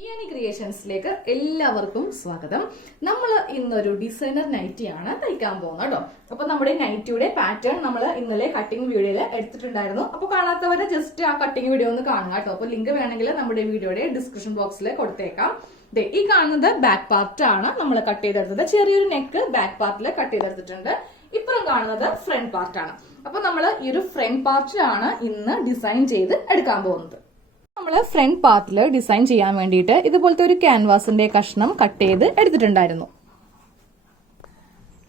ക്രിയേഷൻസിലേക്ക് എല്ലാവർക്കും സ്വാഗതം. നമ്മൾ ഇന്നൊരു ഡിസൈനർ നൈറ്റിയാണ് തയ്ക്കാൻ പോകുന്നത് കേട്ടോ. അപ്പൊ നമ്മുടെ നൈറ്റിയുടെ പാറ്റേൺ നമ്മൾ ഇന്നലെ കട്ടിംഗ് വീഡിയോയിൽ എടുത്തിട്ടുണ്ടായിരുന്നു. അപ്പൊ കാണാത്തവരെ ജസ്റ്റ് ആ കട്ടിംഗ് വീഡിയോ ഒന്ന് കാണുക കേട്ടോ. അപ്പൊ ലിങ്ക് വേണമെങ്കിൽ നമ്മുടെ വീഡിയോയുടെ ഡിസ്ക്രിപ്ഷൻ ബോക്സിൽ കൊടുത്തേക്കാം. ഈ കാണുന്നത് ബാക്ക് പാർട്ട് ആണ് നമ്മൾ കട്ട് ചെയ്തെടുത്തത്. ചെറിയൊരു നെക്ക് ബാക്ക് പാർട്ടിൽ കട്ട് ചെയ്തെടുത്തിട്ടുണ്ട്. ഇപ്പുറം കാണുന്നത് ഫ്രണ്ട് പാർട്ടാണ്. അപ്പൊ നമ്മൾ ഈ ഒരു ഫ്രണ്ട് പാർട്ടിലാണ് ഇന്ന് ഡിസൈൻ ചെയ്ത് എടുക്കാൻ പോകുന്നത്. നമ്മൾ ഫ്രണ്ട് പാർട്ടിൽ ഡിസൈൻ ചെയ്യാൻ വേണ്ടിയിട്ട് ഇതുപോലത്തെ ഒരു ക്യാൻവാസിന്റെ കഷ്ണം കട്ട് ചെയ്ത് എടുത്തിട്ടുണ്ടായിരുന്നു.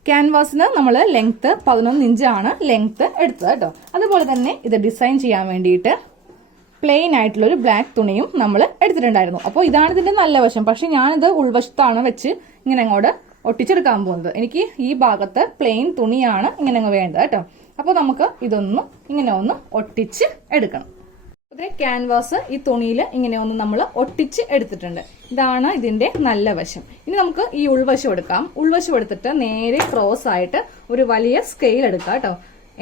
ക്യാൻവാസിന് നമ്മൾ ലെങ്ത് 11 ഇഞ്ചാണ് ലെങ്ത് എടുത്തത് കേട്ടോ. അതുപോലെ തന്നെ ഇത് ഡിസൈൻ ചെയ്യാൻ വേണ്ടിയിട്ട് പ്ലെയിൻ ആയിട്ടുള്ള ഒരു ബ്ലാക്ക് തുണിയും നമ്മൾ എടുത്തിട്ടുണ്ടായിരുന്നു. അപ്പോൾ ഇതാണ് ഇതിന്റെ നല്ല വശം. പക്ഷെ ഞാനിത് ഉൾവശത്താണ് വെച്ച് ഇങ്ങനെ അങ്ങോട്ട് ഒട്ടിച്ചെടുക്കാൻ പോകുന്നത്. എനിക്ക് ഈ ഭാഗത്ത് പ്ലെയിൻ തുണിയാണ് ഇങ്ങനെ അങ്ങ് വേണ്ടത് കേട്ടോ. അപ്പോൾ നമുക്ക് ഇതൊന്ന് ഇങ്ങനെ ഒന്ന് ഒട്ടിച്ച് എടുക്കണം. ഇതിന്റെ ക്യാൻവാസ് ഈ തുണിയിൽ ഇങ്ങനെ ഒന്ന് നമ്മൾ ഒട്ടിച്ച് എടുത്തിട്ടുണ്ട്. ഇതാണ് ഇതിന്റെ നല്ല വശം. ഇനി നമുക്ക് ഈ ഉൾവശം എടുക്കാം. ഉൾവശം എടുത്തിട്ട് നേരെ ക്രോസ് ആയിട്ട് ഒരു വലിയ സ്കെയിൽ എടുക്കാം കേട്ടോ.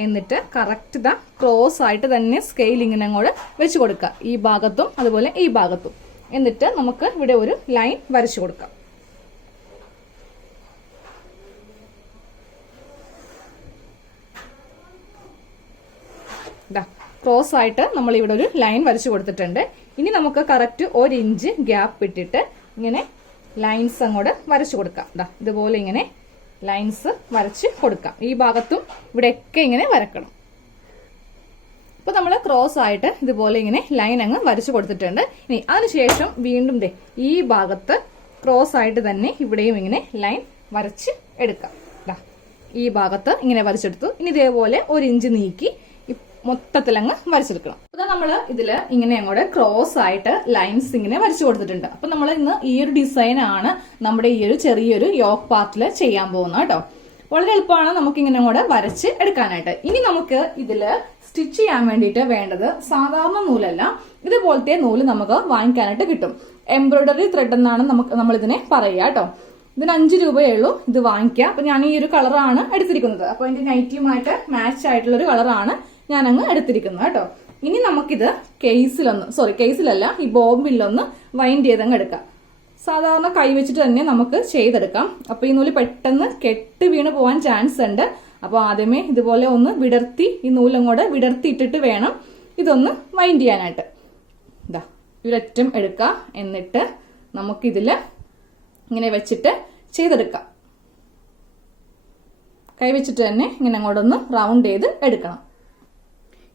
എന്നിട്ട് കറക്റ്റ് ഇതാ ക്രോസ് ആയിട്ട് തന്നെ സ്കെയിൽ ഇങ്ങനെ അങ്ങോട്ട് വെച്ച് കൊടുക്കുക. ഈ ഭാഗത്തും അതുപോലെ ഈ ഭാഗത്തും. എന്നിട്ട് നമുക്ക് ഇവിടെ ഒരു ലൈൻ വരച്ചു കൊടുക്കാം. ക്രോസ് ആയിട്ട് നമ്മൾ ഇവിടെ ഒരു ലൈൻ വരച്ചു കൊടുത്തിട്ടുണ്ട്. ഇനി നമുക്ക് കറക്റ്റ് 1 ഇഞ്ച് ഗ്യാപ്പ് ഇട്ടിട്ട് ഇങ്ങനെ ലൈൻസ് അങ്ങോട്ട് വരച്ചു കൊടുക്കാം. ഇതുപോലെ ഇങ്ങനെ ലൈൻസ് വരച്ച് കൊടുക്കാം. ഈ ഭാഗത്തും ഇവിടെയൊക്കെ ഇങ്ങനെ വരക്കണം. അപ്പൊ നമ്മൾ ക്രോസ് ആയിട്ട് ഇതുപോലെ ഇങ്ങനെ ലൈൻ അങ്ങ് വരച്ചു കൊടുത്തിട്ടുണ്ട്. ഇനി അതിനുശേഷം വീണ്ടും ഈ ഭാഗത്ത് ക്രോസ് ആയിട്ട് തന്നെ ഇവിടെയും ഇങ്ങനെ ലൈൻ വരച്ച് എടുക്കാം. ഈ ഭാഗത്ത് ഇങ്ങനെ വരച്ചെടുത്തു. ഇനി ഇതേപോലെ 1 ഇഞ്ച് നീക്കി മൊത്തത്തിലങ്ങ് വരച്ചെടുക്കണം. അപ്പൊ നമ്മൾ ഇതില് ഇങ്ങനെ അങ്ങോട്ട് ക്രോസ് ആയിട്ട് ലൈൻസ് ഇങ്ങനെ വരച്ചു കൊടുത്തിട്ടുണ്ട്. അപ്പൊ നമ്മൾ ഇന്ന് ഈ ഒരു ഡിസൈൻ ആണ് നമ്മുടെ ഈ ഒരു ചെറിയൊരു യോക്ക് പാർട്ടിൽ ചെയ്യാൻ പോകുന്നത് കേട്ടോ. വളരെ എളുപ്പമാണ് നമുക്ക് ഇങ്ങനെ അങ്ങോട്ട് വരച്ച് എടുക്കാനായിട്ട്. ഇനി നമുക്ക് ഇതില് സ്റ്റിച്ച് ചെയ്യാൻ വേണ്ടിയിട്ട് വേണ്ടത് സാധാരണ നൂലല്ല, ഇതുപോലത്തെ നൂല് നമുക്ക് വാങ്ങിക്കാനായിട്ട് കിട്ടും. എംബ്രോയിഡറി ത്രെഡ് എന്നാണ് നമ്മൾ ഇതിനെ പറയുക കേട്ടോ. ഇതിന് 5 രൂപയേ ഉള്ളൂ ഇത് വാങ്ങിക്കുക. അപ്പൊ ഞാൻ ഈ ഒരു കളറാണ് എടുത്തിരിക്കുന്നത്. അപ്പൊ എന്റെ നൈറ്റിയുമായിട്ട് മാച്ച് ആയിട്ടുള്ള ഒരു കളറാണ് ഞാൻ അങ്ങ് എടുത്തിരിക്കുന്നത് കേട്ടോ. ഇനി നമുക്കിത് കേസിലല്ല ഈ ബോബിലൊന്ന് വൈൻഡ് ചെയ്തങ്ങ് എടുക്കാം. സാധാരണ കൈ വെച്ചിട്ട് തന്നെ നമുക്ക് ചെയ്തെടുക്കാം. അപ്പൊ ഈ നൂല് പെട്ടെന്ന് കെട്ട് വീണ് പോവാൻ ചാൻസ് ഉണ്ട്. അപ്പൊ ആദ്യമേ ഇതുപോലെ ഒന്ന് വിടർത്തി ഈ നൂലങ്ങോട്ട് വിടർത്തിയിട്ടിട്ട് വേണം ഇതൊന്ന് വൈൻഡ് ചെയ്യാനായിട്ട്. ഒരറ്റം എടുക്കാം. എന്നിട്ട് നമുക്കിതില് ഇങ്ങനെ വെച്ചിട്ട് ചെയ്തെടുക്കാം. കൈ വെച്ചിട്ട് തന്നെ ഇങ്ങനെ അങ്ങോട്ടൊന്ന് റൗണ്ട് ചെയ്ത് എടുക്കണം.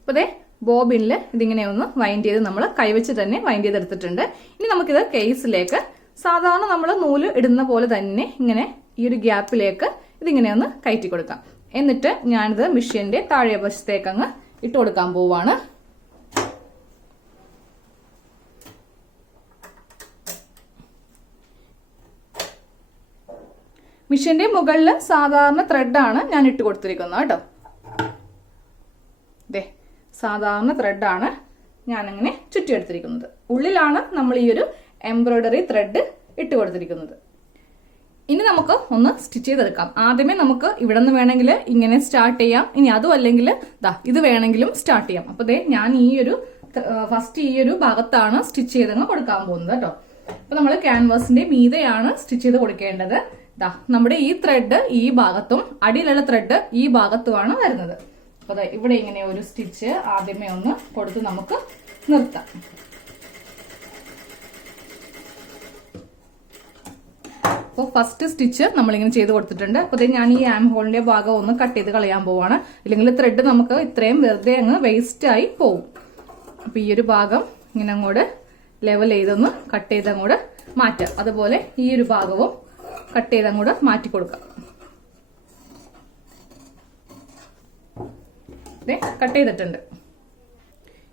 അപ്പൊ ബോബിനിൽ ഇതിങ്ങനെ ഒന്ന് വൈൻഡ് ചെയ്ത് നമ്മൾ കൈവച്ച് തന്നെ വൈൻഡ് ചെയ്തെടുത്തിട്ടുണ്ട്. ഇനി നമുക്കിത് കേസിലേക്ക് സാധാരണ നമ്മൾ നൂല് ഇടുന്ന പോലെ തന്നെ ഇങ്ങനെ ഈ ഒരു ഗ്യാപ്പിലേക്ക് ഇതിങ്ങനെ ഒന്ന് കയറ്റി കൊടുക്കാം. എന്നിട്ട് ഞാനിത് മെഷീന്റെ താഴെ വശത്തേക്ക് അങ്ങ് ഇട്ട് കൊടുക്കാൻ പോവാണ്. മെഷീന്റെ മുകളിൽ സാധാരണ ത്രെഡാണ് ഞാൻ ഇട്ട് കൊടുത്തിരിക്കുന്നത് കേട്ടോ. സാധാരണ ത്രെഡാണ് ഞാനങ്ങനെ ചുറ്റിയെടുത്തിരിക്കുന്നത്. ഉള്ളിലാണ് നമ്മൾ ഈ ഒരു എംബ്രോയിഡറി ത്രെഡ് ഇട്ട് കൊടുത്തിരിക്കുന്നത്. ഇനി നമുക്ക് ഒന്ന് സ്റ്റിച്ച് ചെയ്തെടുക്കാം. ആദ്യമേ നമുക്ക് ഇവിടെ നിന്ന് വേണമെങ്കിൽ ഇങ്ങനെ സ്റ്റാർട്ട് ചെയ്യാം. ഇനി അതും അല്ലെങ്കിൽ ഇത് വേണമെങ്കിലും സ്റ്റാർട്ട് ചെയ്യാം. അപ്പൊ ഞാൻ ഫസ്റ്റ് ഈ ഒരു ഭാഗത്താണ് സ്റ്റിച്ച് ചെയ്തങ്ങ് കൊടുക്കാൻ പോകുന്നത് കേട്ടോ. അപ്പൊ നമ്മൾ ക്യാൻവാസിന്റെ മീതെയാണ് സ്റ്റിച്ച് ചെയ്ത് കൊടുക്കേണ്ടത്. നമ്മുടെ ഈ ത്രെഡ് ഈ ഭാഗത്തും അടിയിലുള്ള ത്രെഡ് ഈ ഭാഗത്തുമാണ് വരുന്നത്. അപ്പൊ ഇവിടെ ഇങ്ങനെ ഒരു സ്റ്റിച്ച് ആദ്യമേ ഒന്ന് കൊടുത്ത് നമുക്ക് നിർത്താം. അപ്പോൾ ഫസ്റ്റ് സ്റ്റിച്ച് നമ്മളിങ്ങനെ ചെയ്ത് കൊടുത്തിട്ടുണ്ട്. അപ്പോൾ ഞാൻ ഈ ആം ഹോളിന്റെ ഭാഗം ഒന്ന് കട്ട് ചെയ്ത് കളയാൻ പോവാണ്. ഇല്ലെങ്കിൽ ത്രെഡ് നമുക്ക് ഇത്രയും വെറുതെ അങ്ങ് വേസ്റ്റ് ആയി പോവും. അപ്പൊ ഈ ഒരു ഭാഗം ഇങ്ങനെ അങ്ങോട്ട് ലെവൽ ചെയ്തൊന്ന് കട്ട് ചെയ്ത് അങ്ങോട്ട് മാറ്റാം. അതുപോലെ ഈ ഒരു ഭാഗവും കട്ട് ചെയ്ത് അങ്ങോട്ട് മാറ്റി കൊടുക്കാം. കട്ട് ചെയ്തിട്ടുണ്ട്.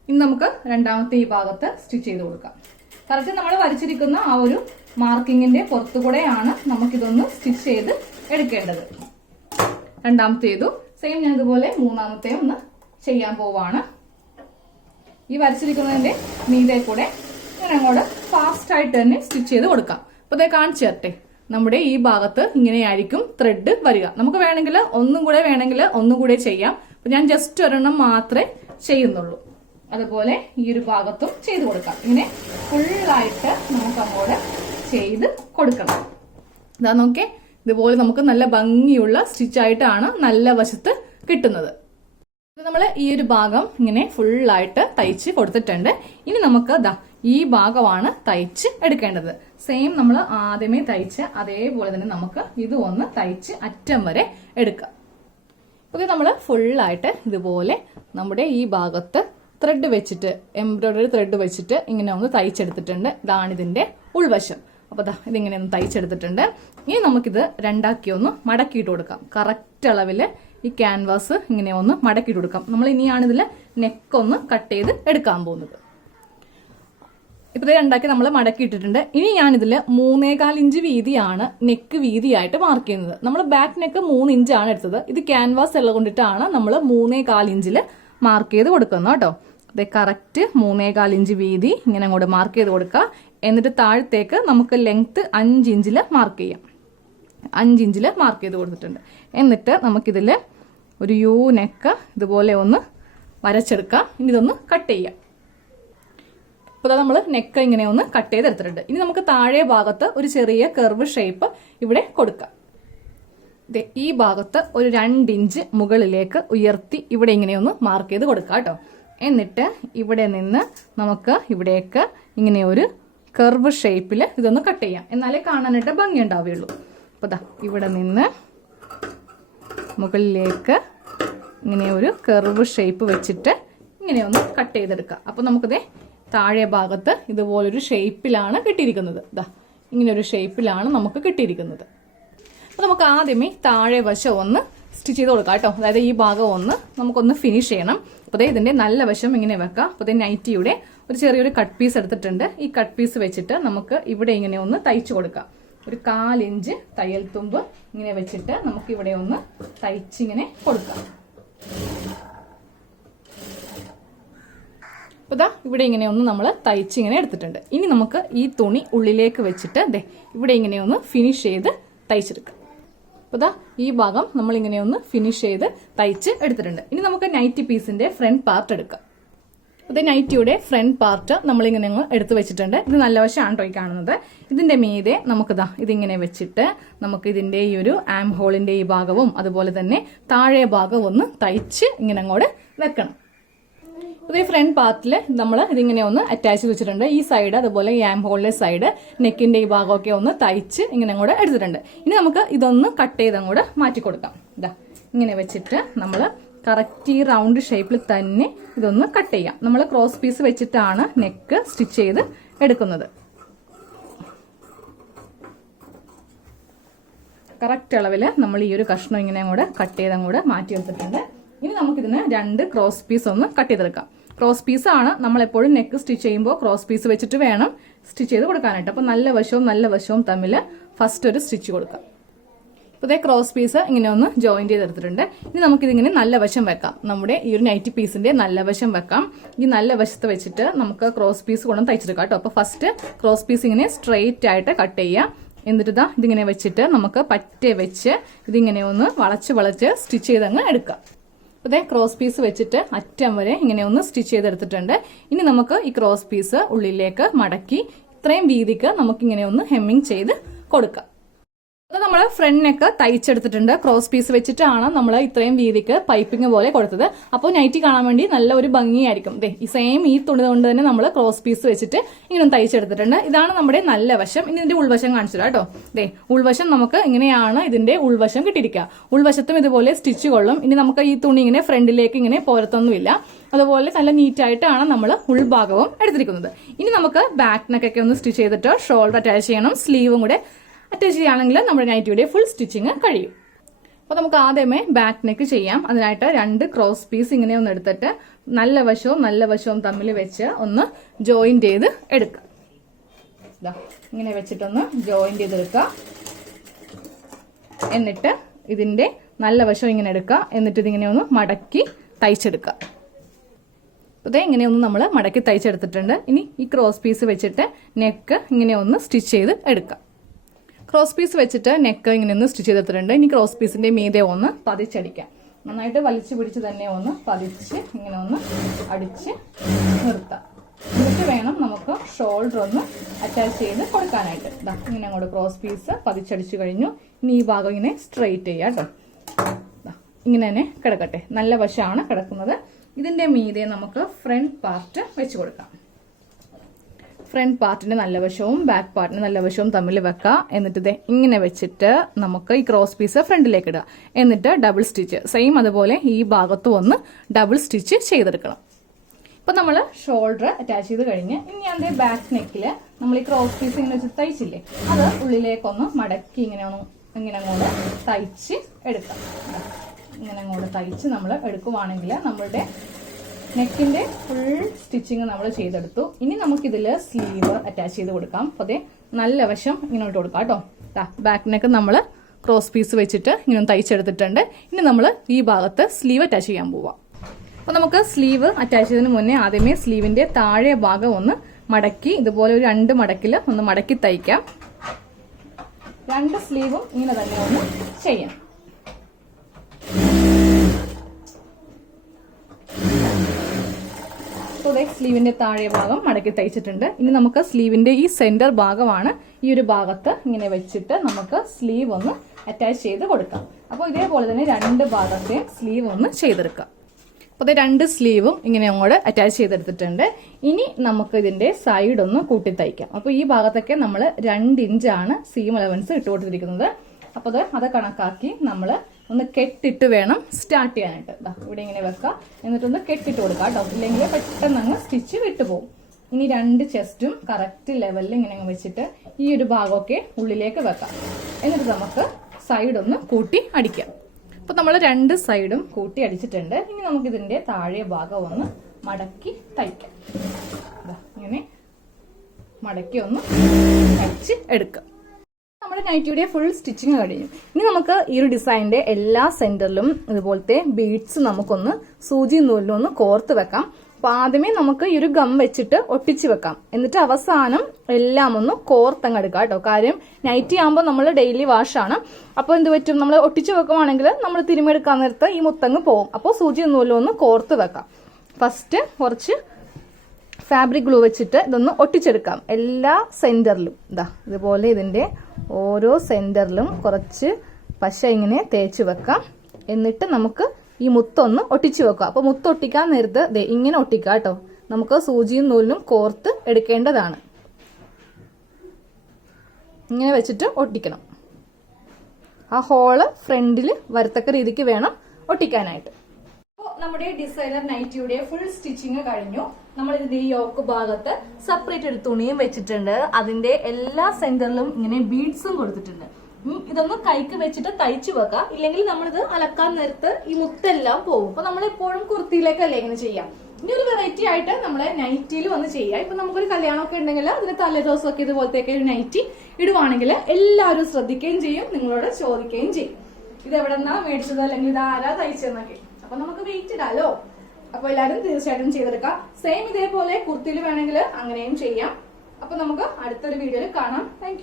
ഇനി നമുക്ക് രണ്ടാമത്തെ ഈ ഭാഗത്ത് സ്റ്റിച്ച് ചെയ്ത് കൊടുക്കാം. കറക്റ്റ് നമ്മൾ വരച്ചിരിക്കുന്ന ആ ഒരു മാർക്കിങ്ങിന്റെ പുറത്തുകൂടെയാണ് നമുക്കിതൊന്ന് സ്റ്റിച്ച് ചെയ്ത് എടുക്കേണ്ടത്. രണ്ടാമത്തെ ചെയ്തു. സെയിം ഞാൻ ഇതുപോലെ മൂന്നാമത്തെ ഒന്ന് ചെയ്യാൻ പോവാണ്. ഈ വരച്ചിരിക്കുന്നതിന്റെ മീതെ കൂടെ ഞാൻ അങ്ങോട്ട് ഫാസ്റ്റ് ആയിട്ട് തന്നെ സ്റ്റിച്ച് ചെയ്ത് കൊടുക്കാം. അപ്പൊ കാണിച്ചു തരട്ടെ. നമ്മുടെ ഈ ഭാഗത്ത് ഇങ്ങനെയായിരിക്കും ത്രെഡ് വരിക. നമുക്ക് വേണമെങ്കിൽ ഒന്നും കൂടെ ചെയ്യാം. അപ്പൊ ഞാൻ ജസ്റ്റ് ഒരെണ്ണം മാത്രമേ ചെയ്യുന്നുള്ളൂ. അതുപോലെ ഈ ഒരു ഭാഗത്തും ചെയ്ത് കൊടുക്കാം. ഇങ്ങനെ ഫുള്ളായിട്ട് നമുക്ക് അങ്ങോട്ട് ചെയ്ത് കൊടുക്കണം. ഇതാ നോക്കേ, ഇതുപോലെ നമുക്ക് നല്ല ഭംഗിയുള്ള സ്റ്റിച്ചായിട്ടാണ് നല്ല വശത്ത് കിട്ടുന്നത്. നമ്മൾ ഈ ഒരു ഭാഗം ഇങ്ങനെ ഫുള്ളായിട്ട് തയ്ച്ച് കൊടുത്തിട്ടുണ്ട്. ഇനി നമുക്ക് ദാ ഈ ഭാഗമാണ് തയ്ച്ച് എടുക്കേണ്ടത്. സെയിം നമ്മൾ ആദ്യമേ തയ്ച്ച് അതേപോലെ തന്നെ നമുക്ക് ഇത് ഒന്ന് തയ്ച്ച് അറ്റം വരെ എടുക്കാം. ഓക്കെ, നമ്മൾ ഫുള്ളായിട്ട് ഇതുപോലെ നമ്മുടെ ഈ ഭാഗത്ത് ത്രെഡ് വെച്ചിട്ട് എംബ്രോയിഡറി ത്രെഡ് വെച്ചിട്ട് ഇങ്ങനെ ഒന്ന് തയ്ച്ചെടുത്തിട്ടുണ്ട്. ഇതാണ് ഇതിന്റെ ഉൾവശം. അപ്പോൾ ദാ ഇതിങ്ങനെ ഒന്ന് തയ്ച്ചെടുത്തിട്ടുണ്ട്. ഇനി നമുക്കിത് രണ്ടാക്കി ഒന്ന് മടക്കിയിട്ട് കൊടുക്കാം. കറക്റ്റ് അളവിൽ ഈ ക്യാൻവാസ് ഇങ്ങനെ ഒന്ന് മടക്കിയിട്ട് കൊടുക്കാം. നമ്മൾ ഇനിയാണ് ഇതിൽ നെക്കൊന്ന് കട്ട് ചെയ്ത് എടുക്കാൻ പോകുന്നത്. ഇപ്പോൾ ഇത് രണ്ടാക്കി നമ്മൾ മടക്കിയിട്ടിട്ടുണ്ട്. ഇനി ഞാനിതിൽ 3.25 ഇഞ്ച് വീതിയാണ് നെക്ക് വീതിയായിട്ട് മാർക്ക് ചെയ്യുന്നത്. നമ്മൾ ബാക്ക് നെക്ക് 3 ഇഞ്ചാണ് എടുത്തത്. ഇത് ക്യാൻവാസ് ഉള്ളത് കൊണ്ടിട്ടാണ് നമ്മൾ 3.25 ഇഞ്ചിൽ മാർക്ക് ചെയ്ത് കൊടുക്കുന്നത് കേട്ടോ. ഇത് കറക്റ്റ് 3.25 ഇഞ്ച് വീതി ഇങ്ങനെ അങ്ങോട്ട് മാർക്ക് ചെയ്ത് കൊടുക്കുക. എന്നിട്ട് താഴത്തേക്ക് നമുക്ക് ലെങ്ത്ത് 5 ഇഞ്ചിൽ മാർക്ക് ചെയ്യാം. 5 ഇഞ്ചിൽ മാർക്ക് ചെയ്ത് കൊടുത്തിട്ടുണ്ട്. എന്നിട്ട് നമുക്കിതിൽ ഒരു യു നെക്ക് ഇതുപോലെ ഒന്ന് വരച്ചെടുക്കാം. ഇനി ഇതൊന്ന് കട്ട് ചെയ്യാം. അപ്പോൾ നമ്മൾ നെക്ക് ഇങ്ങനെ ഒന്ന് കട്ട് ചെയ്തെടുത്തിട്ടുണ്ട്. ഇനി നമുക്ക് താഴെ ഭാഗത്ത് ഒരു ചെറിയ കർവ് ഷേപ്പ് ഇവിടെ കൊടുക്കാം. ഈ ഭാഗത്ത് ഒരു 2 ഇഞ്ച് മുകളിലേക്ക് ഉയർത്തി ഇവിടെ ഇങ്ങനെ ഒന്ന് മാർക്ക് ചെയ്ത് കൊടുക്കാം കേട്ടോ. എന്നിട്ട് ഇവിടെ നിന്ന് നമുക്ക് ഇവിടേക്ക് ഇങ്ങനെ ഒരു കർവ് ഷേപ്പിൽ ഇതൊന്ന് കട്ട് ചെയ്യാം. എന്നാലേ കാണാനായിട്ട് ഭംഗി ഉണ്ടാവുകയുള്ളൂ. അപ്പോൾ ദാ ഇവിടെ നിന്ന് മുകളിലേക്ക് ഇങ്ങനെ ഒരു കർവ് ഷേപ്പ് വെച്ചിട്ട് ഇങ്ങനെ ഒന്ന് കട്ട് ചെയ്തെടുക്കാം. അപ്പോൾ നമുക്കിത് താഴെ ഭാഗത്ത് ഇതുപോലൊരു ഷേപ്പിലാണ് കിട്ടിയിരിക്കുന്നത്. ദാ ഇങ്ങനെ ഒരു ഷേപ്പിലാണ് നമുക്ക് കിട്ടിയിരിക്കുന്നത്. അപ്പോൾ നമുക്ക് ആദ്യമേ താഴെ വശം ഒന്ന് സ്റ്റിച്ച് ചെയ്ത് കൊടുക്കാം കേട്ടോ. അതായത് ഈ ഭാഗം ഒന്ന് നമുക്കൊന്ന് ഫിനിഷ് ചെയ്യണം. അപ്പോൾ ഇതിന്റെ നല്ല വശം ഇങ്ങനെ വെക്കാം. അപ്പോൾ നൈറ്റിയുടെ ഒരു ചെറിയൊരു കട്ട് പീസ് എടുത്തിട്ടുണ്ട്. ഈ കട്ട് പീസ് വെച്ചിട്ട് നമുക്ക് ഇവിടെ ഇങ്ങനെ ഒന്ന് തയ്ച്ചു കൊടുക്കാം. ഒരു 1/4 ഇഞ്ച് തയ്യൽ തുമ്പ് ഇങ്ങനെ വെച്ചിട്ട് നമുക്ക് ഇവിടെ ഒന്ന് തയ്ച്ചിങ്ങനെ കൊടുക്കാം. അപ്പോൾ ദാ ഇവിടെ ഇങ്ങനെ ഒന്ന് നമ്മൾ തയ്ച്ചിങ്ങനെ എടുത്തിട്ടുണ്ട്. ഇനി നമുക്ക് ഈ തുണി ഉള്ളിലേക്ക് വെച്ചിട്ട് ഇവിടെ ഇങ്ങനെ ഒന്ന് ഫിനിഷ് ചെയ്ത് തയ്ച്ചെടുക്കാം. അപ്പോൾ ദാ ഈ ഭാഗം നമ്മൾ ഇങ്ങനെ ഒന്ന് ഫിനിഷ് ചെയ്ത് തയ്ച്ച് എടുത്തിട്ടുണ്ട്. ഇനി നമുക്ക് നൈറ്റി പീസിന്റെ ഫ്രണ്ട് പാർട്ട് എടുക്കാം. ഇത് നൈറ്റിയുടെ ഫ്രണ്ട് പാർട്ട് നമ്മളിങ്ങനെ എടുത്ത് വെച്ചിട്ടുണ്ട്. ഇത് നല്ല വശമാണ് കേട്ടോ ഈ കാണുന്നത്. ഇതിന്റെ മീതെ നമുക്ക് ദാ ഇതിങ്ങനെ വെച്ചിട്ട് നമുക്ക് ഇതിന്റെ ഈ ഒരു ആം ഹോളിന്റെ ഈ ഭാഗവും അതുപോലെ തന്നെ താഴെ ഭാഗവും ഒന്ന് തയ്ച്ച് ഇങ്ങനെ അങ്ങോട്ട് വെക്കണം. ഈ ഫ്രണ്ട് പാർട്ടിൽ നമ്മൾ ഇതിങ്ങനെ ഒന്ന് അറ്റാച്ച് ചെയ്ത് വെച്ചിട്ടുണ്ട്. ഈ സൈഡ് അതുപോലെ ഈ ആം ഹോളിലെ സൈഡ് നെക്കിന്റെ ഈ ഭാഗമൊക്കെ ഒന്ന് തയ്ച്ച് ഇങ്ങനെ അങ്ങോട്ട് എടുത്തിട്ടുണ്ട്. ഇനി നമുക്ക് ഇതൊന്ന് കട്ട് ചെയ്ത് അങ്ങോട്ട് മാറ്റി കൊടുക്കാം. ഇതാ ഇങ്ങനെ വെച്ചിട്ട് നമ്മൾ കറക്റ്റ് ഈ റൗണ്ട് ഷേപ്പിൽ തന്നെ ഇതൊന്ന് കട്ട് ചെയ്യാം. നമ്മൾ ക്രോസ് പീസ് വെച്ചിട്ടാണ് നെക്ക് സ്റ്റിച്ച് ചെയ്ത് എടുക്കുന്നത്. കറക്റ്റ് അളവിൽ നമ്മൾ ഈ ഒരു കഷ്ണം ഇങ്ങനെ അങ്ങോട്ട് കട്ട് ചെയ്ത് അങ്ങോട്ട് മാറ്റി എടുത്തിട്ടുണ്ട്. ഇനി നമുക്കിതിന് 2 ക്രോസ് പീസ് ഒന്ന് കട്ട് ചെയ്തെടുക്കാം. ക്രോസ് പീസാണ് നമ്മൾ എപ്പോഴും നെക്ക് സ്റ്റിച്ച് ചെയ്യുമ്പോൾ ക്രോസ് പീസ് വെച്ചിട്ട് വേണം സ്റ്റിച്ച് ചെയ്ത് കൊടുക്കാനായിട്ട്. അപ്പോൾ നല്ല വശവും തമ്മിൽ ഫസ്റ്റ് ഒരു സ്റ്റിച്ച് കൊടുക്കാം. അപ്പോൾ ഇതേ ക്രോസ് പീസ് ഇങ്ങനെ ഒന്ന് ജോയിന്റ് ചെയ്തെടുത്തിട്ടുണ്ട്. ഇനി നമുക്കിതിങ്ങനെ നല്ല വശം വെക്കാം. നമ്മുടെ ഈ ഒരു നൈറ്റി പീസിന്റെ നല്ല വശം വെക്കാം. ഈ നല്ല വശത്ത് വെച്ചിട്ട് നമുക്ക് ക്രോസ് പീസ് കൊണ്ടു തയ്ച്ചെടുക്കാം കേട്ടോ. അപ്പോൾ ഫസ്റ്റ് ക്രോസ് പീസ് ഇങ്ങനെ സ്ട്രെയിറ്റ് ആയിട്ട് കട്ട് ചെയ്യാം. എന്നിട്ട് ഇതാ ഇതിങ്ങനെ വെച്ചിട്ട് നമുക്ക് പറ്റേ വെച്ച് ഇതിങ്ങനെ ഒന്ന് വളച്ച് സ്റ്റിച്ച് ചെയ്തങ്ങ് എടുക്കാം. അപ്പോൾ ക്രോസ് പീസ് വെച്ചിട്ട് അറ്റം വരെ ഇങ്ങനെ ഒന്ന് സ്റ്റിച്ച് ചെയ്തെടുത്തിട്ടുണ്ട്. ഇനി നമുക്ക് ഈ ക്രോസ് പീസ് ഉള്ളിലേക്ക് മടക്കി ഇത്രയും വീതിക്ക് നമുക്കിങ്ങനെ ഒന്ന് ഹെമ്മിങ് ചെയ്ത് കൊടുക്കാം. അത് നമ്മൾ ഫ്രണ്ട് നെക്ക് തയ്ച്ചെടുത്തിട്ടുണ്ട്. ക്രോസ് പീസ് വെച്ചിട്ടാണ് നമ്മൾ ഇത്രയും വീതിക്ക് പൈപ്പിംഗ് പോലെ കൊടുത്തത്. അപ്പോൾ നൈറ്റി കാണാൻ വേണ്ടി നല്ല ഒരു ഭംഗിയായിരിക്കും. ഈ സെയിം ഈ തുണി കൊണ്ട് തന്നെ നമ്മൾ ക്രോസ് പീസ് വെച്ചിട്ട് ഇങ്ങനെ തയ്ച്ചെടുത്തിട്ടുണ്ട്. ഇതാണ് നമ്മുടെ നല്ല വശം. ഇനി ഇതിന്റെ ഉൾവശം കാണിച്ചു കേട്ടോ. ഉൾവശം നമുക്ക് ഇങ്ങനെയാണ് ഇതിന്റെ ഉൾവശം കിട്ടിയിരിക്കുക. ഉൾവശത്തും ഇതുപോലെ സ്റ്റിച്ച് കൊള്ളും. ഇനി നമുക്ക് ഈ തുണി ഇങ്ങനെ ഫ്രണ്ടിലേക്ക് ഇങ്ങനെ പോരത്തൊന്നുമില്ല. അതുപോലെ നല്ല നീറ്റായിട്ടാണ് നമ്മൾ ഉൾഭാഗവും എടുത്തിരിക്കുന്നത്. ഇനി നമുക്ക് ബാക്ക് നെക്കൊക്കെ ഒന്ന് സ്റ്റിച്ച് ചെയ്തിട്ട് ഷോൾഡർ അറ്റാച്ച് ചെയ്യണം. സ്ലീവും കൂടെ അറ്റാച്ച് ചെയ്യുകയാണെങ്കിൽ നമ്മുടെ നൈറ്റിയുടെ ഫുൾ സ്റ്റിച്ചിങ് കഴിയും. അപ്പോൾ നമുക്ക് ആദ്യമേ ബാക്ക് നെക്ക് ചെയ്യാം. അതിനായിട്ട് 2 ക്രോസ് പീസ് ഇങ്ങനെ ഒന്ന് എടുത്തിട്ട് നല്ല വശവും തമ്മിൽ വെച്ച് ഒന്ന് ജോയിന്റ് ചെയ്ത് എടുക്കാം. ഇങ്ങനെ വെച്ചിട്ടൊന്ന് ജോയിന്റ് ചെയ്തെടുക്കുക. എന്നിട്ട് ഇതിന്റെ നല്ല വശം ഇങ്ങനെ എടുക്കുക. എന്നിട്ട് ഇതിങ്ങനെ ഒന്ന് മടക്കി തയ്ച്ചെടുക്കുക. അപ്പോൾ ഇങ്ങനെ ഒന്ന് നമ്മൾ മടക്കി തയ്ച്ചെടുത്തിട്ടുണ്ട്. ഇനി ഈ ക്രോസ് പീസ് വെച്ചിട്ട് നെക്ക് ഇങ്ങനെ ഒന്ന് സ്റ്റിച്ച് ചെയ്ത് എടുക്കാം. ക്രോസ് പീസ് വെച്ചിട്ട് നെക്ക് ഇങ്ങനെ ഒന്ന് സ്റ്റിച്ച് ചെയ്തിട്ടുണ്ട്. ഇനി ക്രോസ് പീസിന്റെ മീതെ ഒന്ന് പതിച്ചടിക്കാം. നന്നായിട്ട് വലിച്ചു പിടിച്ച് തന്നെ ഒന്ന് പതിച്ച് ഇങ്ങനെ ഒന്ന് അടിച്ച് നിർത്താം. എന്നിട്ട് വേണം നമുക്ക് ഷോൾഡർ ഒന്ന് അറ്റാച്ച് ചെയ്ത് കൊടുക്കാനായിട്ട്. ഇതാ ഇങ്ങനെ അങ്ങോട്ട് ക്രോസ് പീസ് പതിച്ചടിച്ചു കഴിഞ്ഞു. ഇനി ഈ ഭാഗം ഇങ്ങനെ സ്ട്രെയിറ്റ് ചെയ്യാം കേട്ടോ. ഇങ്ങനെ തന്നെ കിടക്കട്ടെ. നല്ല വശമാണ് കിടക്കുന്നത്. ഇതിന്റെ മീതെ നമുക്ക് ഫ്രണ്ട് പാർട്ട് വെച്ച് കൊടുക്കാം. ഫ്രണ്ട് പാർട്ടിന്റെ നല്ല വശവും ബാക്ക് പാർട്ടിന്റെ നല്ല വശവും തമ്മിൽ വെക്കാം. എന്നിട്ട് ഇത് ഇങ്ങനെ വെച്ചിട്ട് നമുക്ക് ഈ ക്രോസ് പീസ് ഫ്രണ്ടിലേക്ക് ഇടുക. എന്നിട്ട് ഡബിൾ സ്റ്റിച്ച് സെയിം അതുപോലെ ഈ ഭാഗത്തും ഒന്ന് ഡബിൾ സ്റ്റിച്ച് ചെയ്തെടുക്കണം. ഇപ്പൊ നമ്മൾ ഷോൾഡർ അറ്റാച്ച് ചെയ്ത് കഴിഞ്ഞ് ഇനി അതിന്റെ ബാക്ക് നെക്കില് നമ്മൾ ഈ ക്രോസ് പീസ് ഇങ്ങനെ വെച്ച് തയ്ച്ചില്ലേ, അത് ഉള്ളിലേക്കൊന്ന് മടക്കി ഇങ്ങനെ അങ്ങോട്ട് തയ്ച്ച് എടുക്കാം. ഇങ്ങനെ അങ്ങോട്ട് തയ്ച്ച് നമ്മൾ എടുക്കുവാണെങ്കിൽ നമ്മളുടെ നെക്കിന്റെ ഫുൾ സ്റ്റിച്ചിങ് നമ്മൾ ചെയ്തെടുത്തു. ഇനി നമുക്കിതിൽ സ്ലീവ് അറ്റാച്ച് ചെയ്ത് കൊടുക്കാം. അപ്പോൾ അതേ നല്ല വശം ഇങ്ങോട്ട് കൊടുക്കാം കേട്ടോ. ബാക്ക് നെക്ക് നമ്മൾ ക്രോസ് പീസ് വെച്ചിട്ട് ഇങ്ങനെ തയ്ച്ചെടുത്തിട്ടുണ്ട്. ഇനി നമ്മൾ ഈ ഭാഗത്ത് സ്ലീവ് അറ്റാച്ച് ചെയ്യാൻ പോവാം. അപ്പോൾ നമുക്ക് സ്ലീവ് അറ്റാച്ച് ചെയ്തതിന് മുന്നേ ആദ്യമേ സ്ലീവിന്റെ താഴെ ഭാഗം ഒന്ന് മടക്കി ഇതുപോലെ ഒരു 2 മടക്കിൽ ഒന്ന് മടക്കി തയ്ക്കാം. 2 സ്ലീവും ഇങ്ങനെ തന്നെ ഒന്ന് ചെയ്യാം. സ്ലീവിന്റെ താഴെ ഭാഗം മടക്കി തയ്ച്ചിട്ടുണ്ട്. ഇനി നമുക്ക് സ്ലീവിന്റെ ഈ സെന്റർ ഭാഗമാണ് ഈ ഒരു ഭാഗത്ത് ഇങ്ങനെ വെച്ചിട്ട് നമുക്ക് സ്ലീവ് ഒന്ന് അറ്റാച്ച് ചെയ്ത് കൊടുക്കാം. അപ്പോൾ ഇതേപോലെ തന്നെ 2 ഭാഗത്തെയും സ്ലീവ് ഒന്ന് ചെയ്തെടുക്കാം. അപ്പോൾ ഇത് 2 സ്ലീവും ഇങ്ങനെ അങ്ങോട്ട് അറ്റാച്ച് ചെയ്തെടുത്തിട്ടുണ്ട്. ഇനി നമുക്ക് ഇതിന്റെ സൈഡ് ഒന്ന് കൂട്ടി തയ്ക്കാം. അപ്പോൾ ഈ ഭാഗത്തൊക്കെ നമ്മൾ 2 ഇഞ്ചാണ് സീം അലവൻസ് ഇട്ട് കൊടുത്തിരിക്കുന്നത്. അപ്പോൾ അത് കണക്കാക്കി നമ്മൾ ഒന്ന് കെട്ടിട്ട് വേണം സ്റ്റാർട്ട് ചെയ്യാനായിട്ട്. ഇവിടെ ഇങ്ങനെ വെക്കാം. എന്നിട്ടൊന്ന് കെട്ടിട്ട് കൊടുക്കാം കേട്ടോ. ഇല്ലെങ്കിൽ പെട്ടെന്ന് അങ്ങ് സ്റ്റിച്ച് വിട്ടുപോകും. ഇനി 2 ചെസ്റ്റും കറക്റ്റ് ലെവലിൽ ഇങ്ങനെ വെച്ചിട്ട് ഈ ഒരു ഭാഗമൊക്കെ ഉള്ളിലേക്ക് വെക്കാം. എന്നിട്ട് നമുക്ക് സൈഡ് ഒന്ന് കൂട്ടി അടിക്കാം. അപ്പൊ നമ്മൾ 2 സൈഡും കൂട്ടി അടിച്ചിട്ടുണ്ട്. ഇനി നമുക്ക് ഇതിന്റെ താഴെ ഭാഗം ഒന്ന് മടക്കി തയ്ക്കാം. ഇങ്ങനെ മടക്കി ഒന്ന് തയ്ച്ച് എടുക്കാം. നമ്മുടെ നൈറ്റിയുടെ ഫുൾ സ്റ്റിച്ചിങ് കഴിഞ്ഞു. ഇനി നമുക്ക് ഈ ഒരു ഡിസൈനിന്റെ എല്ലാ സെന്ററിലും ഇതുപോലത്തെ ബീഡ്സ് നമുക്കൊന്ന് സൂചി നൂലിലും ഒന്ന് കോർത്ത് വെക്കാം. അപ്പൊ ആദ്യമേ നമുക്ക് ഈ ഒരു ഗം വെച്ചിട്ട് ഒട്ടിച്ച് വെക്കാം. എന്നിട്ട് അവസാനം എല്ലാം ഒന്ന് കോർത്തങ്ങ് എടുക്കാം കേട്ടോ. കാര്യം നൈറ്റി ആകുമ്പോൾ നമ്മൾ ഡെയിലി വാഷാണ്. അപ്പോൾ എന്ത് പറ്റും, നമ്മൾ ഒട്ടിച്ച് വെക്കുവാണെങ്കിൽ നമ്മൾ തിരുമ്മെടുക്കാൻ നേരത്ത് ഈ മുത്തങ്ങ് പോകും. അപ്പോൾ സൂചി നൂലിലും ഒന്ന് കോർത്ത് വെക്കാം. ഫസ്റ്റ് കുറച്ച് ഫാബ്രിക് ഗ്ലൂ വെച്ചിട്ട് ഇതൊന്ന് ഒട്ടിച്ചെടുക്കാം. എല്ലാ സെന്ററിലും ഇതുപോലെ ഇതിന്റെ ഓരോ സെന്ററിലും കുറച്ച് പശ ഇങ്ങനെ തേച്ച് വെക്കാം. എന്നിട്ട് നമുക്ക് ഈ മുത്തൊന്ന് ഒട്ടിച്ചു വെക്കാം. അപ്പൊ മുത്ത് ഒട്ടിക്കാൻ നേരത്ത് ഇങ്ങനെ ഒട്ടിക്കാം കേട്ടോ. നമുക്ക് സൂചിയും നൂലിനും കോർത്ത് എടുക്കേണ്ടതാണ്. ഇങ്ങനെ വെച്ചിട്ട് ഒട്ടിക്കണം. ആ ഹോള് ഫ്രണ്ടിൽ വരത്തക്ക രീതിക്ക് വേണം ഒട്ടിക്കാനായിട്ട്. നമ്മുടെ ഡിസൈനർ നൈറ്റിയുടെ ഫുൾ സ്റ്റിച്ചിങ് കഴിഞ്ഞു. നമ്മൾ ഇതിന്റെ ഈ യോക്ക് ഭാഗത്ത് സെപ്പറേറ്റ് ഒരു തുണിയും വെച്ചിട്ടുണ്ട്. അതിന്റെ എല്ലാ സെന്ററിലും ഇങ്ങനെ ബീഡ്സും കൊടുത്തിട്ടുണ്ട്. ഇതൊന്ന് കൈക്ക് വെച്ചിട്ട് തയ്ച്ചു വെക്കാം. ഇല്ലെങ്കിൽ നമ്മളിത് അലക്കാൻ നേരത്ത് ഈ മുത്തെല്ലാം പോകും. അപ്പൊ നമ്മൾ എപ്പോഴും കുർത്തിയിലേക്കല്ലേ ഇങ്ങനെ ചെയ്യാം. ഇനി ഒരു വെറൈറ്റി ആയിട്ട് നമ്മളെ നൈറ്റിയിൽ വന്ന് ചെയ്യാം. ഇപ്പൊ നമുക്കൊരു കല്യാണമൊക്കെ ഉണ്ടെങ്കിൽ അതിന് തലേദിവസമൊക്കെ ഇതുപോലത്തേക്ക് ഒരു നൈറ്റി ഇടുവാണെങ്കിൽ എല്ലാവരും ശ്രദ്ധിക്കുകയും ചെയ്യും, നിങ്ങളോട് ചോദിക്കുകയും ചെയ്യും ഇത് എവിടെന്നാ മേടിച്ചത് അല്ലെങ്കിൽ ഇത് ആരാ തയ്ച്ചതെന്നൊക്കെ. അപ്പൊ നമുക്ക് വെയിറ്റ് ഇടാലോ. അപ്പൊ എല്ലാവരും തീർച്ചയായിട്ടും ചെയ്തെടുക്കാം. സെയിം ഇതേപോലെ കുർത്തിയിൽ വേണമെങ്കിൽ അങ്ങനെയും ചെയ്യാം. അപ്പൊ നമുക്ക് അടുത്തൊരു വീഡിയോയിൽ കാണാം. താങ്ക്